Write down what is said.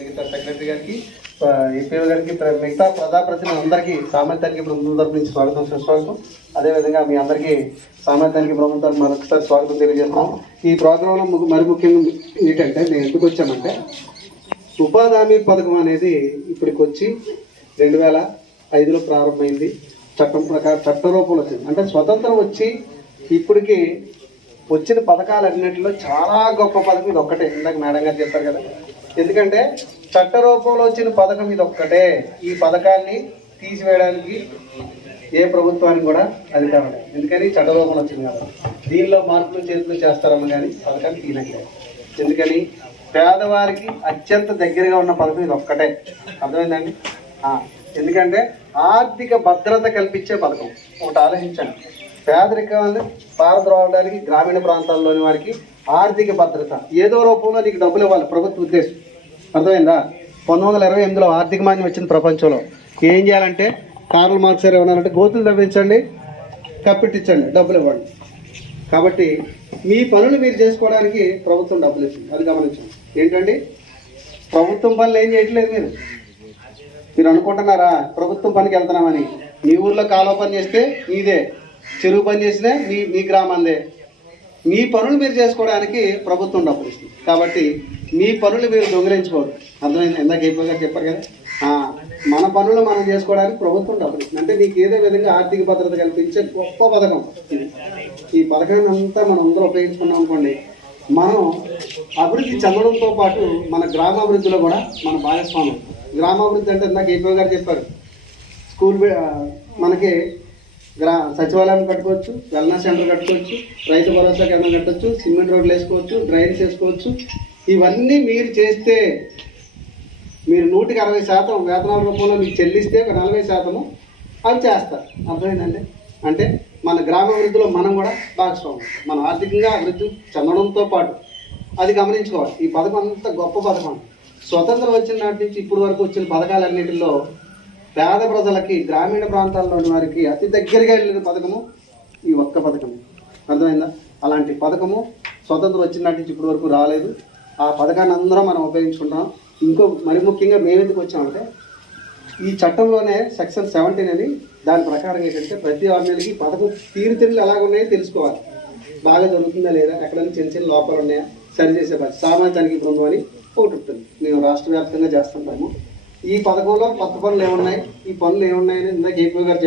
మిగతా సెక్రటరీ గారికి, ఏపీఓ గారికి, మిగతా ప్రజాప్రతినిధులందరికీ సామర్థ్యానికి ప్రభుత్వం తరపు నుంచి స్వాగతం, సుస్వాగతం. అదేవిధంగా మీ అందరికీ సామర్థ్యానికి ప్రభుత్వం తరపు మరొకసారి స్వాగతం తెలియజేస్తున్నాం. ఈ ప్రోగ్రాంలో మరి ముఖ్యంగా ఏంటంటే మేము ఎందుకు వచ్చామంటే, ఉపాధి హామీ పథకం అనేది ఇప్పటికి వచ్చి 2005లో ప్రారంభమైంది. చట్టం ప్రకారం చట్ట రూపంలో వచ్చింది. అంటే స్వతంత్రం వచ్చి ఇప్పటికి వచ్చిన పథకాలన్నింటిలో చాలా గొప్ప పథకం ఇది ఒక్కటే. ఇందాక మేడం గారు చెప్పారు కదా, ఎందుకంటే చట్ట రూపంలో వచ్చిన పథకం ఇది ఒక్కటే. ఈ పథకాన్ని తీసివేయడానికి ఏ ప్రభుత్వానికి కూడా అధికారం లేదు. ఎందుకని చట్ట రూపంలో వచ్చింది కదా. దీనిలో మార్పులు చేతులు చేస్తారమ్మ కానీ పథకాన్ని తీయనట్లేదు. ఎందుకని పేదవారికి అత్యంత దగ్గరగా ఉన్న పథకం ఇది ఒక్కటే. అర్థమైందండి? ఎందుకంటే ఆర్థిక భద్రత కల్పించే పథకం. ఒకటి ఆలోచించండి, పేదరికాన్ని పారద్రోలడానికి గ్రామీణ ప్రాంతాల్లోని వారికి ఆర్థిక భద్రత ఏదో రూపంలో నీకు డబ్బులు ఇవ్వాలి ప్రభుత్వ ఉద్దేశం. అర్థమైందా? 1928లో ఆర్థిక మాన్యం వచ్చింది ప్రపంచంలో. ఏం చేయాలంటే కార్ల్ మార్క్స్ గారు ఏమన్నారంటే, గోతులు తవ్వించండి, కప్పెట్టించండి, డబ్బులు ఇవ్వండి. కాబట్టి మీ పనులు మీరు చేసుకోవడానికి ప్రభుత్వం డబ్బులు ఇచ్చింది. అది గమనించండి. ఏంటండి, ప్రభుత్వం పనులు ఏం చేయట్లేదు. మీరు అనుకుంటున్నారా ప్రభుత్వం పనికి వెళ్తున్నామని? మీ ఊర్లో కాలువ పని చేస్తే మీదే, చెరువు పని చేసినా మీ గ్రామందే. మీ పనులు మీరు చేసుకోవడానికి ప్రభుత్వం డబ్బులు ఇస్తుంది. కాబట్టి మీ పనులు మీరు దొంగిలించుకోరు. అర్థమైంది? ఇందాక ఏపీ గారు చెప్పారు కదా, మన పనులు మనం చేసుకోవడానికి ప్రభుత్వం డబ్బులు ఇస్తుంది. అంటే నీకు ఏదో విధంగా ఆర్థిక భద్రత కల్పించే గొప్ప పథకం ఇది. ఈ పథకాన్ని అంతా మనం అందరూ ఉపయోగించుకున్నాం అనుకోండి, మనం అభివృద్ధి చెందడంతో పాటు మన గ్రామాభివృద్ధిలో కూడా మన భాగస్వామ్యం. గ్రామాభివృద్ధి అంటే ఇందాక ఏపీ గారు చెప్పారు, స్కూల్ మనకి సచివాలయం కట్టుకోవచ్చు, వెల్నెస్ సెంటర్ కట్టుకోవచ్చు, రైతు భరోసా కేంద్రం కట్టవచ్చు, సిమెంట్ రోడ్లు వేసుకోవచ్చు, డ్రైన్స్ వేసుకోవచ్చు. ఇవన్నీ మీరు చేస్తే మీరు 160% వేతనాల రూపంలో మీకు చెల్లిస్తే ఒక 40% అవి చేస్తారు. అర్థమైందండి? అంటే మన గ్రామాభివృద్ధిలో మనం కూడా భాగస్వామ్యం. మనం ఆర్థికంగా అభివృద్ధి చెందడంతో పాటు అది గమనించుకోవాలి. ఈ పథకం అంత గొప్ప పథకం. స్వతంత్రం వచ్చిన నాటి నుంచి ఇప్పటి వరకు వచ్చిన పథకాలన్నింటిలో పేద ప్రజలకి, గ్రామీణ ప్రాంతాల్లోని వారికి అతి దగ్గరగా వెళ్ళిన పథకము ఈ ఒక్క పథకం. అర్థమైందా? అలాంటి పథకము స్వతంత్రం వచ్చిన నాటి నుంచి ఇప్పటి వరకు రాలేదు. ఆ పథకాన్ని అందరం మనం ఉపయోగించుకుంటాం. ఇంకో మరి ముఖ్యంగా మేము ఎందుకు వచ్చామంటే, ఈ చట్టంలోనే సెక్షన్ 17 అని, దాని ప్రకారం ఏంటంటే ప్రతి 6 నెలలకి పథకం తీరుతెన్నులు ఎలాగున్నాయో తెలుసుకోవాలి. బాగా జరుగుతుందా లేదా, ఎక్కడైనా చిన్న చిన్న లోపాలు ఉన్నాయా సరిచేసే సామాజిక తనిఖీ బృందం అని ఒకటి ఉంటుంది. మేము రాష్ట్ర వ్యాప్తంగా చేస్తుంటాము. ఈ పథకంలో కొత్త పనులు ఏమున్నాయి, ఈ పనులు ఏమున్నాయని ఇందాక ఏపీ గారు